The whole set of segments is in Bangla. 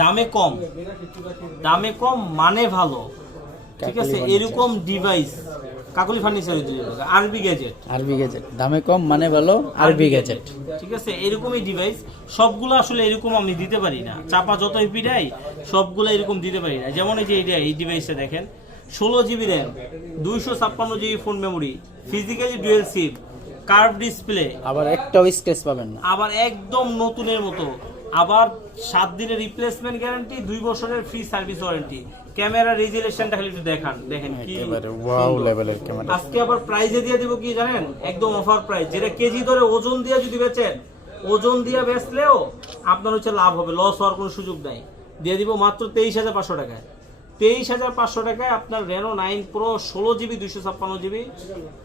দামে কম, দামে কম মানে ভালো, ঠিক আছে। এরকম ডিভাইস কাকলি ফার্নিচারে দিয়ে দেবে, আরবি গ্যাজেট। আরবি গ্যাজেট দামে কম মানে ভালো, আরবি গ্যাজেট, ঠিক আছে। এরকমই ডিভাইস সবগুলো আসলে এরকম আমি দিতে পারি না, চাপা যতই পিড়াই সবগুলো এরকম দিতে পারি না। যেমন এই যে এই ডিভাইসটা দেখেন, 16 GB RAM, 256 GB phone memory, physically dual SIM, curve display, আবার একটাও স্ক্র্যাচ পাবেন না, আবার একদম নতুনের মতো, আবার 7 দিনের রিপ্লেসমেন্ট গ্যারান্টি, 2 বছরের ফ্রি সার্ভিস ওয়ারেন্টি। ক্যামেরা রেজুলেশনটা খালি একটু দেখেন কি ওয়াও লেভেলের ক্যামেরা। আজকে আবার প্রাইজে দিয়ে দিব কি জানেন, একদম অফার প্রাইস, যেটা কেজি ধরে ওজন দিয়ে যদি বেচেন, ওজন দিয়ে বেচলেও আপনার হচ্ছে লাভ হবে, লস হওয়ার কোনো সুযোগ নাই। দিয়ে দিব মাত্র 23,500 টাকায়। 23,500 টাকায় আপনার রেনো 9 প্রো 16 GB 256 GB,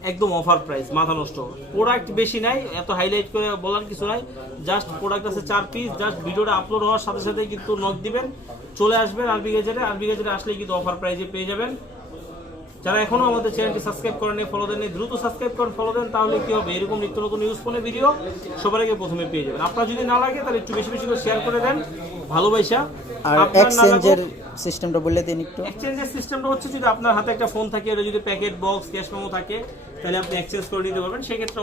একদম অফার প্রাইস, মাথা নষ্ট। প্রোডাক্ট বেশি নাই, এত হাইলাইট করে বলার কিছু নাই, জাস্ট প্রোডাক্ট আছে 4 পিস। জাস্ট ভিডিওটা আপলোড হওয়ার সাথে সাথে কিন্তু নক দিবেন, চলে আসবেন আরবি গ্যাজেটে। আরবি গ্যাজেটে আসলেই কিন্তু অফার প্রাইসে পেয়ে যাবেন। যারা এখনো আমাদের চ্যানেলটি সাবস্ক্রাইব করেন, ফলো দেন, দ্রুত সাবস্ক্রাইব করেন, ফলো দেন, তাহলে কি হবে, এরকম নিত্য নতুন ইউজ ফোনের ভিডিও সবার আগে প্রথমে পেয়ে যাবেন। আপনার যদি না লাগে তাহলে একটু বেশি বেশি করে শেয়ার করে দেন, ভালোবাসা। আর এক্সচেঞ্জের সিস্টেমটা বললে দিন একটু। এক্সচেঞ্জের সিস্টেমটা হচ্ছে, যদি আপনার হাতে একটা ফোন থাকে, এটা যদি প্যাকেট বক্স ক্যাশ মেমো থাকে, তাহলে আপনি এক্সচেঞ্জ করে নিতে পারবেন। সেক্ষেত্রে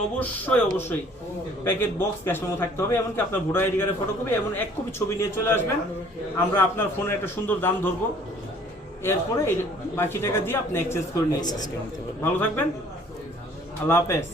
অবশ্যই প্যাকেট বক্স ক্যাশ মেমো থাকতে হবে, এমনকি আপনার ভোটার আইডি কার্ডের ফটোকপি এবং 1 কপি ছবি নিয়ে চলে আসবেন। আমরা আপনার ফোনের একটা সুন্দর দাম ধরবো, এরপরে বাকি টাকা দিয়ে আপনি এক্সচেঞ্জ করে নিয়ে ভালো থাকবেন। আল্লাহ হাফেজ।